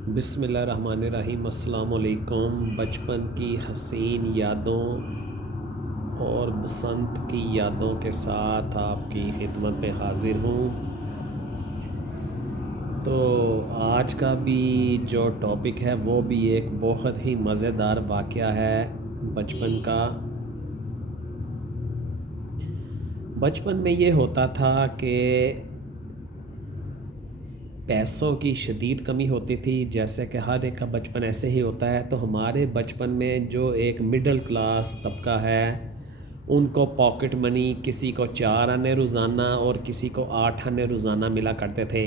بسم اللہ الرحمن الرحیم۔ السلام علیکم۔ بچپن کی حسین یادوں اور بسنت کی یادوں کے ساتھ آپ کی خدمت میں حاضر ہوں۔ تو آج کا بھی جو ٹاپک ہے وہ بھی ایک بہت ہی مزیدار واقعہ ہے بچپن کا۔ بچپن میں یہ ہوتا تھا کہ پیسوں کی شدید کمی ہوتی تھی، جیسے کہ ہر ایک کا بچپن ایسے ہی ہوتا ہے۔ تو ہمارے بچپن میں جو ایک مڈل کلاس طبقہ ہے ان کو پاکٹ منی کسی کو 4 آنے روزانہ اور کسی کو 8 آنے روزانہ ملا کرتے تھے۔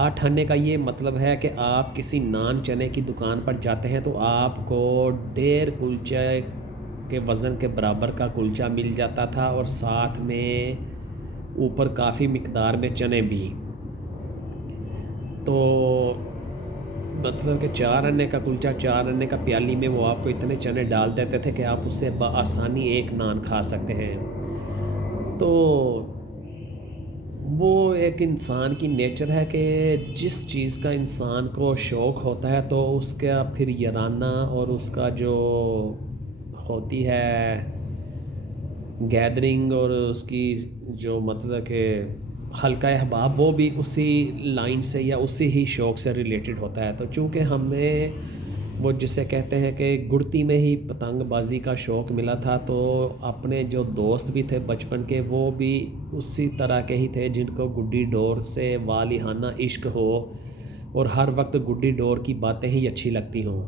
8 آنے کا یہ مطلب ہے کہ آپ کسی نان چنے کی دکان پر جاتے ہیں تو آپ کو 1.5 کلچے کے وزن کے برابر کا کلچا مل جاتا تھا، اور ساتھ میں اوپر کافی مقدار میں چنے بھی۔ تو مطلب کہ 4 آنے کا کلچا، 4 آنے کا پیالی میں وہ آپ کو اتنے چنے ڈال دیتے تھے کہ آپ اسے بآسانی ایک نان کھا سکتے ہیں۔ تو وہ ایک انسان کی نیچر ہے کہ جس چیز کا انسان کو شوق ہوتا ہے تو اس کا پھر یارانہ اور اس کا جو ہوتی ہے گیدرنگ اور اس کی جو مطلب کہ حلقہ احباب وہ بھی اسی لائن سے یا اسی ہی شوق سے ریلیٹڈ ہوتا ہے۔ تو چونکہ ہمیں وہ جسے کہتے ہیں کہ گڑتی میں ہی پتنگ بازی کا شوق ملا تھا، تو اپنے جو دوست بھی تھے بچپن کے وہ بھی اسی طرح کے ہی تھے جن کو گڈی ڈور سے والہانہ عشق ہو اور ہر وقت گڈی ڈور کی باتیں ہی اچھی لگتی ہوں۔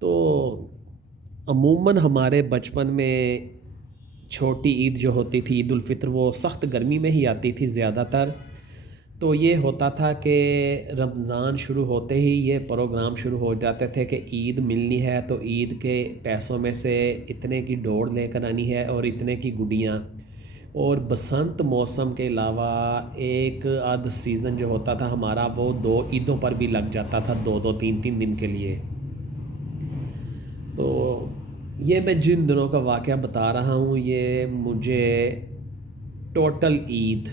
تو عموماً ہمارے بچپن میں چھوٹی عید جو ہوتی تھی عید الفطر، وہ سخت گرمی میں ہی آتی تھی زیادہ تر۔ تو یہ ہوتا تھا کہ رمضان شروع ہوتے ہی یہ پروگرام شروع ہو جاتے تھے کہ عید ملنی ہے تو عید کے پیسوں میں سے اتنے کی ڈوڑ لے کر آنی ہے اور اتنے کی گڈیاں۔ اور بسنت موسم کے علاوہ ایک آدھ سیزن جو ہوتا تھا ہمارا وہ 2 عیدوں پر بھی لگ جاتا تھا، 2 دن کے لیے۔ تو یہ میں جن دنوں کا واقعہ بتا رہا ہوں یہ مجھے ٹوٹل عید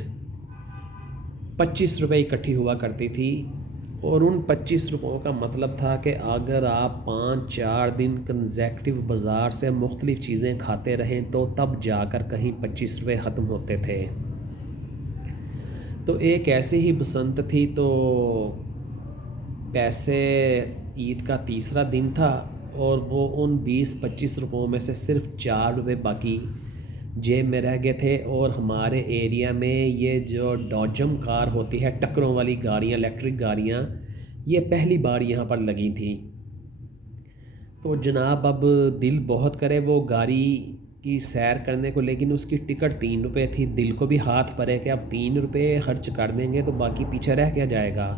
25 روپے اکٹھی ہوا کرتی تھی، اور ان 25 روپوں کا مطلب تھا کہ اگر آپ 5-4 دن کنزیکٹیو بازار سے مختلف چیزیں کھاتے رہیں تو تب جا کر کہیں 25 روپے ختم ہوتے تھے۔ تو ایک ایسی ہی بسنت تھی، تو پیسے عید کا تیسرا دن تھا اور وہ ان 20-25 روپوں میں سے صرف 4 روپے باقی جیب میں رہ گئے تھے۔ اور ہمارے ایریا میں یہ جو ڈوجم کار ہوتی ہے، ٹکروں والی گاڑیاں، الیکٹرک گاڑیاں، یہ پہلی بار یہاں پر لگی تھیں۔ تو جناب اب دل بہت کرے وہ گاڑی کی سیر کرنے کو، لیکن اس کی ٹکٹ 3 روپے تھی۔ دل کو بھی ہاتھ پڑے کہ اب 3 روپے خرچ کر دیں گے تو باقی پیچھے رہ کیا جائے گا۔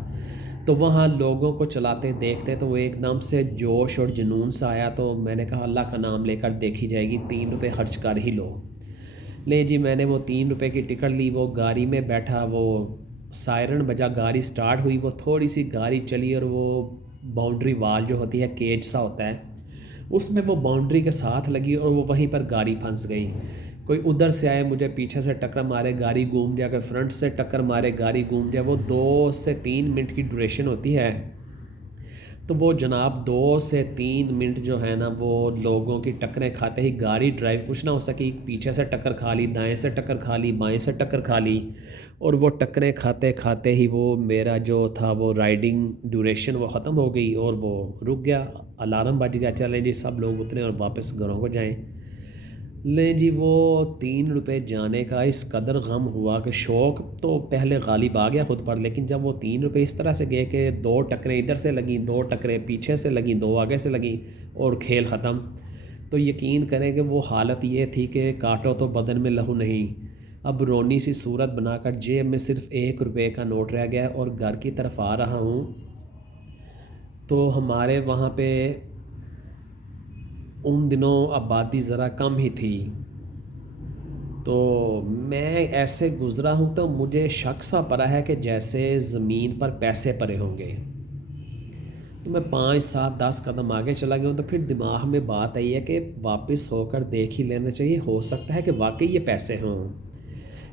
تو وہاں لوگوں کو چلاتے دیکھتے تو وہ ایک دم سے جوش اور جنون سے آیا، تو میں نے کہا اللہ کا نام لے کر دیکھی جائے گی، 3 روپے خرچ کر ہی لو۔ لے جی، میں نے وہ 3 روپے کی ٹکٹ لی، وہ گاڑی میں بیٹھا، وہ سائرن بجا، گاڑی سٹارٹ ہوئی، وہ تھوڑی سی گاڑی چلی اور وہ باؤنڈری وال جو ہوتی ہے، کیج سا ہوتا ہے، اس میں وہ باؤنڈری کے ساتھ لگی اور وہ وہیں پر گاڑی پھنس گئی۔ کوئی ادھر سے آئے مجھے پیچھے سے ٹکر مارے، گاڑی گھوم جائے، کوئی فرنٹ سے ٹکر مارے، گاڑی گھوم جائے۔ وہ 2 سے 3 منٹ کی ڈوریشن ہوتی ہے، تو وہ جناب 2 سے 3 منٹ جو ہے نا وہ لوگوں کی ٹکریں کھاتے ہی گاڑی ڈرائیو کچھ نہ ہو سکی، پیچھے سے ٹکر کھا لی، دائیں سے ٹکر کھا لی، بائیں سے ٹکر کھا لی، اور وہ ٹکریں کھاتے کھاتے ہی وہ میرا جو تھا وہ رائڈنگ ڈیوریشن وہ ختم ہو گئی اور وہ رک گیا۔ الارم بج گیا، چلیں جی سب لوگ اتریں اور واپس گھروں کو جائیں۔ لیں جی، وہ 3 روپے جانے کا اس قدر غم ہوا کہ شوق تو پہلے غالب آ گیا خود پر، لیکن جب وہ 3 روپے اس طرح سے گئے کہ 2 ٹکریں ادھر سے لگیں، 2 ٹکریں پیچھے سے لگیں، 2 آگے سے لگیں اور کھیل ختم، تو یقین کریں کہ وہ حالت یہ تھی کہ کاٹو تو بدن میں لہو نہیں۔ اب رونی سی صورت بنا کر جیب میں صرف 1 روپے کا نوٹ رہ گیا اور گھر کی طرف آ رہا ہوں، تو ہمارے وہاں پہ ان دنوں آبادی ذرا کم ہی تھی، تو میں ایسے گزرا ہوں تو مجھے شک سا پڑا ہے کہ جیسے زمین پر پیسے پڑے ہوں گے۔ تو میں 5-7-10 قدم آگے چلا گیا ہوں، تو پھر دماغ میں بات آئی ہے کہ واپس ہو کر دیکھ ہی لینا چاہیے، ہو سکتا ہے کہ واقعی یہ پیسے ہوں۔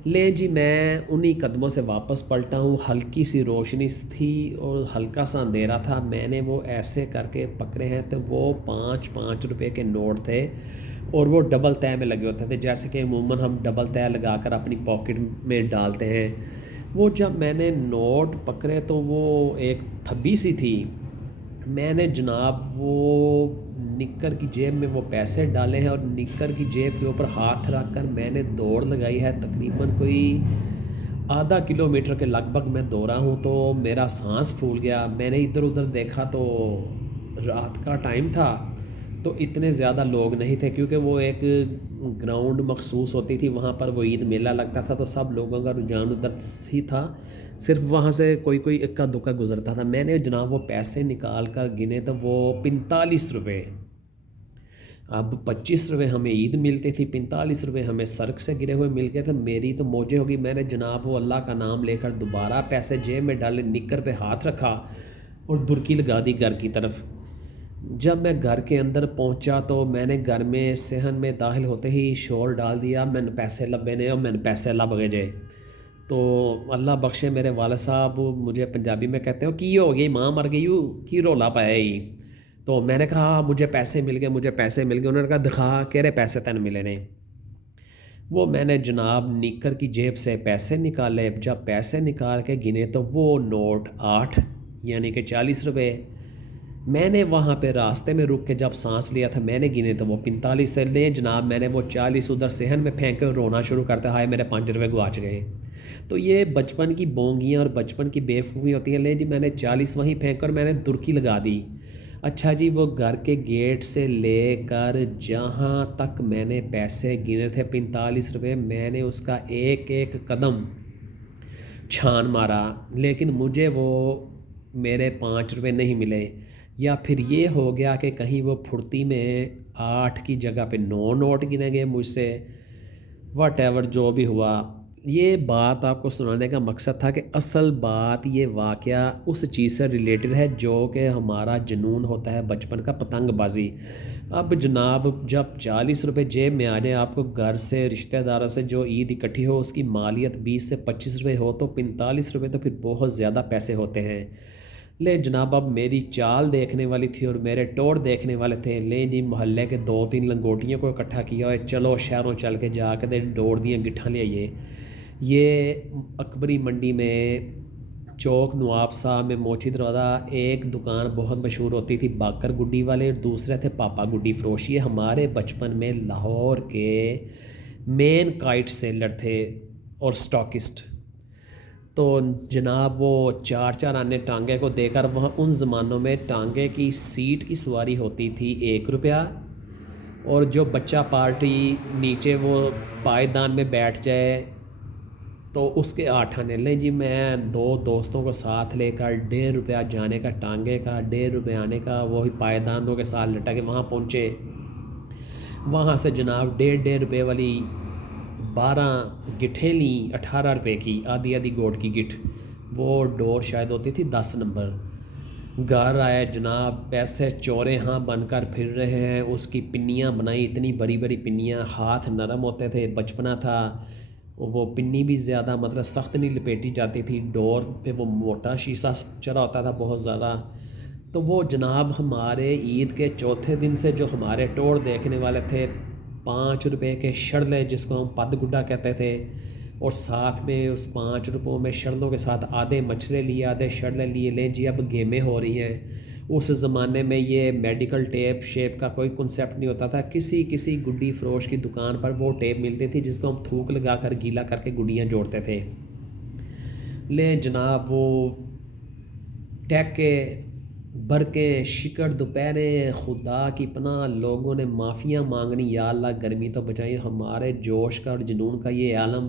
لے جی میں انہی قدموں سے واپس پلٹا ہوں، ہلکی سی روشنی تھی اور ہلکا سا اندھیرا تھا، میں نے وہ ایسے کر کے پکڑے ہیں تو وہ 5 روپے کے نوٹ تھے اور وہ ڈبل تہہ میں لگے ہوتے تھے، جیسے کہ عموماً ہم ڈبل تہہ لگا کر اپنی پاکٹ میں ڈالتے ہیں۔ وہ جب میں نے نوٹ پکڑے تو وہ ایک تھبی سی تھی، میں نے جناب وہ نکر کی جیب میں وہ پیسے ڈالے ہیں اور نکر کی جیب کے اوپر ہاتھ رکھ کر میں نے دوڑ لگائی ہے، تقریباً کوئی آدھا کلومیٹر کے لگ بھگ میں دوڑا ہوں تو میرا سانس پھول گیا۔ میں نے ادھر ادھر دیکھا تو رات کا ٹائم تھا تو اتنے زیادہ لوگ نہیں تھے، کیونکہ وہ ایک گراؤنڈ مخصوص ہوتی تھی، وہاں پر وہ عید میلہ لگتا تھا تو سب لوگوں کا رجحان ادھر ہی تھا، صرف وہاں سے کوئی کوئی اکا دکا گزرتا تھا۔ میں نے جناب وہ پیسے نکال کر گنے تو وہ 45 روپے، اب 25 روپے ہمیں عید ملتی تھی، 45 روپے ہمیں سڑک سے گرے ہوئے مل گئے تھے۔ میری تو موجیں ہوگی، میں نے جناب وہ اللہ کا نام لے کر دوبارہ پیسے جیب میں ڈالے، نکر پہ ہاتھ رکھا اور درکی لگا دی گھر کی طرف۔ جب میں گھر کے اندر پہنچا تو میں نے گھر میں صحن میں داخل ہوتے ہی شور ڈال دیا، میں نے پیسے لبے نے اور میں نے پیسے لب گئے جے۔ تو اللہ بخشے میرے والد صاحب مجھے پنجابی میں کہتے ہو کی ہو گئی ماں مر گئی ہو کی رولا پایا ہی؟ تو میں نے کہا مجھے پیسے مل گئے، مجھے پیسے مل گئے۔ انہوں نے کہا دکھا کہہ رہے پیسے تین ملے نے۔ وہ میں نے جناب نکر کی جیب سے پیسے نکالے، جب پیسے نکال کے گنے تو وہ نوٹ 8 یعنی کہ 40 روپے۔ میں نے وہاں پہ راستے میں رک کے جب سانس لیا تھا میں نے گنے تو وہ 45 تھے۔ لے جناب میں نے وہ 40 ادھر صحن میں پھینک کے رونا شروع کرتا، ہائے میرے 5 روپے گواچ گئے۔ تو یہ بچپن کی بونگیاں اور بچپن کی بے وقوفی ہوتی ہیں۔ لے جی میں نے 40 وہیں پھینک کر میں نے درکی لگا دی۔ اچھا جی وہ گھر کے گیٹ سے لے کر جہاں تک میں نے پیسے گنے تھے 45 روپے، میں نے اس کا ایک ایک قدم چھان مارا، لیکن مجھے وہ میرے 5 روپے نہیں ملے۔ یا پھر یہ ہو گیا کہ کہیں وہ پھرتی میں 8 کی جگہ پہ 9 نوٹ گنے گئے مجھ سے، واٹ ایور جو بھی ہوا۔ یہ بات آپ کو سنانے کا مقصد تھا کہ اصل بات یہ واقعہ اس چیز سے ریلیٹڈ ہے جو کہ ہمارا جنون ہوتا ہے بچپن کا، پتنگ بازی۔ اب جناب جب 40 روپے جیب میں آ جائیں، آپ کو گھر سے رشتہ داروں سے جو عید اکٹھی ہو اس کی مالیت 20 سے 25 روپے ہو تو 45 روپے تو پھر بہت زیادہ پیسے ہوتے ہیں۔ لے جناب اب میری چال دیکھنے والی تھی اور میرے ٹوڑ دیکھنے والے تھے۔ لے جی محلے کے 2-3 لنگوٹیوں کو اکٹھا کیا اور چلو شہروں چل کے جا کے ڈوڑ دیاں گٹھاں لے آئیے۔ یہ اکبری منڈی میں چوک نواب صاحب میں موچی دروازہ ایک دکان بہت مشہور ہوتی تھی، باکر گڈی والے، اور دوسرے تھے پاپا گڈی فروش۔ یہ ہمارے بچپن میں لاہور کے مین کائٹ سیلر تھے اور سٹاکسٹ۔ تو جناب وہ 4 آنے ٹانگے کو دے کر، وہاں ان زمانوں میں ٹانگے کی سیٹ کی سواری ہوتی تھی 1 روپیہ، اور جو بچہ پارٹی نیچے وہ پائیدان میں بیٹھ جائے تو اس کے 8 آنے۔ لیں جی میں 2 دوستوں کو ساتھ لے کر 1.5 روپیہ جانے کا ٹانگے کا، 1.5 روپے آنے کا، وہی پائیدانوں کے ساتھ لٹا کے وہاں پہنچے۔ وہاں سے جناب 1.5 روپے والی 12 گٹھیں لیں 18 روپے کی، آدھی آدھی گوٹ کی گٹھ، وہ ڈور شاید ہوتی تھی 10 نمبر۔ گھر آئے جناب، پیسے چورے ہاں بن کر پھر رہے ہیں، اس کی پنیاں بنائی، اتنی بڑی بڑی پنیاں، ہاتھ نرم ہوتے تھے، بچپنا تھا، وہ پنی بھی زیادہ مطلب سخت نہیں لپیٹی جاتی تھی، ڈور پہ وہ موٹا شیشہ چڑھا ہوتا تھا بہت زیادہ۔ تو وہ جناب ہمارے عید کے چوتھے دن سے جو ہمارے ٹوڑ دیکھنے والے تھے، 5 روپے کے شڑلے جس کو ہم پد گڈا کہتے تھے، اور ساتھ میں اس 5 روپوں میں شڑلوں کے ساتھ آدھے مچھرے لیے آدھے شڑلے لیے۔ لیں جی اب گیمیں ہو رہی ہیں، اس زمانے میں یہ میڈیکل ٹیپ شیپ کا کوئی کنسیپٹ نہیں ہوتا تھا، کسی گڈی فروش کی دکان پر وہ ٹیپ ملتی تھی جس کو ہم تھوک لگا کر گیلا کر کے گڈیاں جوڑتے تھے۔ لیں جناب وہ ٹیکے برقیں شکڑ دوپہریں، خدا کی پناہ لوگوں نے معافیاں مانگنی، یا اللہ گرمی تو بچائی۔ ہمارے جوش کا اور جنون کا یہ عالم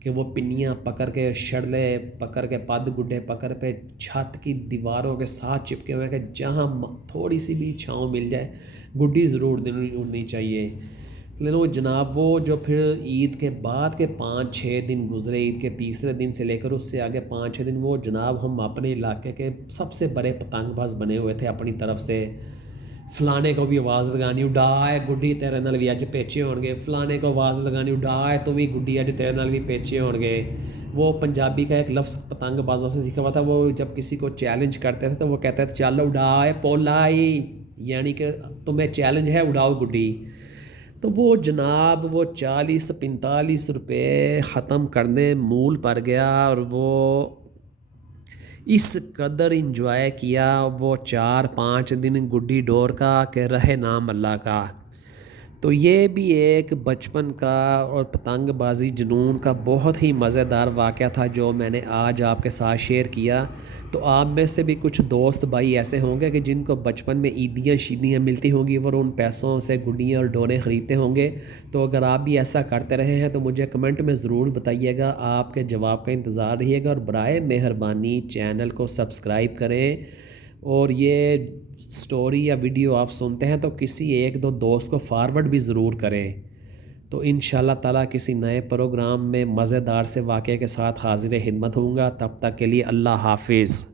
کہ وہ پنیاں پکڑ کے، شڑلے پکڑ کے، پد گڈے پکڑ پہ چھت کی دیواروں کے ساتھ چپکے ہوئے کہ جہاں تھوڑی سی بھی چھاؤں مل جائے گڈی ضرور اڑنی چاہیے۔ لو جناب وہ جو پھر عید کے بعد کے 5-6 دن گزرے، عید کے تیسرے دن سے لے کر اس سے آگے 5-6 دن، وہ جناب ہم اپنے علاقے کے سب سے بڑے پتنگ باز بنے ہوئے تھے اپنی طرف سے۔ فلانے کو بھی آواز لگانی اڈائے گڈی تیرے نال بھی اج پیچے ہون گے، فلانے کو آواز لگانی اڈائے تو بھی گڈی اج تیرے نال بھی پیچے ہون گے۔ وہ پنجابی کا ایک لفظ پتنگ بازوں سے سیکھا ہوا تھا، وہ جب کسی کو چیلنج کرتے تھے تو وہ کہتے تھے چل اڈائے پولائی، یعنی کہ تمہیں چیلنج ہے اڑاؤ گڈی۔ تو وہ جناب وہ 40-45 روپے ختم کرنے مول پڑ گیا، اور وہ اس قدر انجوائے کیا وہ 4-5 دن گڈی ڈور کا کہ رہے نام اللہ کا۔ تو یہ بھی ایک بچپن کا اور پتنگ بازی جنون کا بہت ہی مزیدار واقعہ تھا جو میں نے آج آپ کے ساتھ شیئر کیا۔ تو آپ میں سے بھی کچھ دوست بھائی ایسے ہوں گے کہ جن کو بچپن میں عیدیاں شیدیاں ملتی ہوں گی، وہ ان پیسوں سے گڈیاں اور ڈوریں خریدتے ہوں گے۔ تو اگر آپ بھی ایسا کرتے رہے ہیں تو مجھے کمنٹ میں ضرور بتائیے گا، آپ کے جواب کا انتظار رہیے گا، اور برائے مہربانی چینل کو سبسکرائب کریں، اور یہ سٹوری یا ویڈیو آپ سنتے ہیں تو کسی ایک دو دوست کو فارورڈ بھی ضرور کریں۔ تو انشاءاللہ تعالیٰ کسی نئے پروگرام میں مزیدار سے واقعے کے ساتھ حاضر خدمت ہوں گا، تب تک کے لیے اللہ حافظ۔